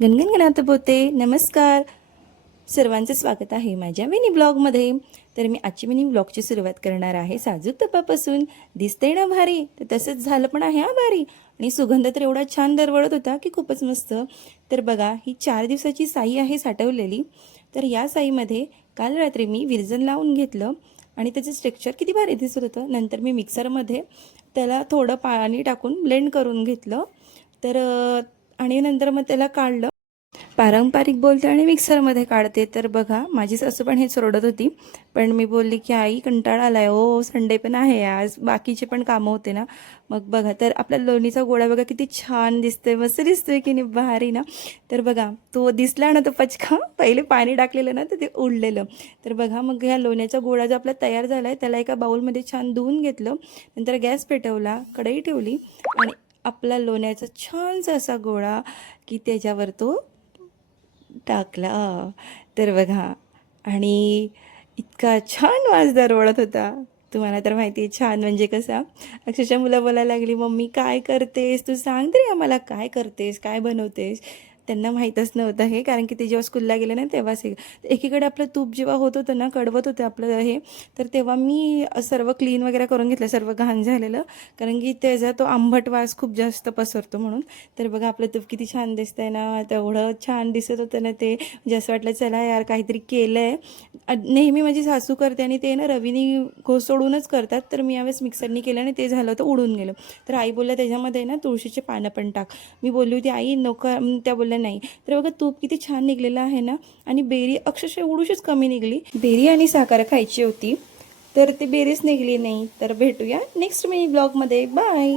गणगण गणात बोते. नमस्कार, सर्वांचं स्वागत आहे माझ्या मिनी ब्लॉगमध्ये. तर मी आजची मिनी ब्लॉगची सुरुवात करणार आहे साजूक तुपापासून. दिसते ना भारी, तर तसंच झालं पण आहे हा भारी. आणि सुगंध तर एवढा छान दरवळत होता की खूपच मस्त. तर बघा, ही 4 दिवसाची साई आहे साठवलेली. तर या साईमध्ये काल रात्री मी विरजण लावून घेतलं आणि त्याचं स्ट्रक्चर किती भारी दिसत होतं. नंतर मी मिक्सरमध्ये त्याला थोडं पाणी टाकून ब्लेंड करून घेतलं. तर आणि नंतर मग त्याला काढलं. पारंपरिक बोलते आणि मिक्सरमध्ये काढते. तर बघा, माझी सासू पण हे सोडत होती, पण मी बोलली की आई कंटाळा आलाय हो, संडे पण आहे आज, बाकीचे पण कामं होते ना. मग बघा, तर आपल्या लोणीचा गोळा बघा किती छान दिसतोय, मस्त दिसतोय की नाही, भारी ना. तर बघा, तो दिसला ना तो पचका, पहिले पाणी टाकलेलं ना तर ते उडलेलं. तर बघा, मग ह्या लोण्याचा गोळा जो आपला तयार झाला आहे त्याला एका बाउलमध्ये छान धुवून घेतलं. नंतर गॅस पेटवला, कढई ठेवली आणि आपला लोण्याचा छानसा असा गोळा की त्याच्यावर तो टाकला. तर बघा, आणि इतका छान वास दरवळत होता. तुम्हाला तर माहिती आहे छान म्हणजे कसा. अक्षरशः मुलं बोलायला लागली, मम्मी काय करतेस, तू सांग तरी आम्हाला काय करतेस, काय बनवतेस. त्यांना माहीतच नव्हतं हे, कारण की ते जेव्हा स्कूलला गेले ना तेव्हाच हे. एकीकडे आपलं तूप जेव्हा होत होतं ना, कडवत होतं आपलं हे, तर तेव्हा मी सर्व क्लीन वगैरे करून घेतलं, सर्व घाण झालेलं, कारण की त्याचा तो आंबट वास खूप जास्त पसरतो म्हणून. तर बघा, आपलं तूप किती छान दिसतंय ना, तेवढं छान दिसत होतं ना ते. म्हणजे असं वाटलं चला यार काहीतरी केलं आहे. नेहमी माझी सासू करते आणि ते ना रवीनी घोसडूनच करतात, तर मी यावेळेस मिक्सरनी केलं आणि ते झालं होतं उडून गेलं. तर आई बोलल्या त्याच्यामध्ये ना तुळशीचे पानं पण टाक. मी बोलली होती आई नको, त्या बोलल्या नाही. तर बघा, तूप किती छान निघलेलं आहे ना. आणि बेरी अक्षरशः एवढीशीच कमी निघली. बेरी आणि साखर खायची होती, तर ती बेरीच निघली नाही. तर भेटूया नेक्स्ट मिनी ब्लॉगमध्ये. बाय.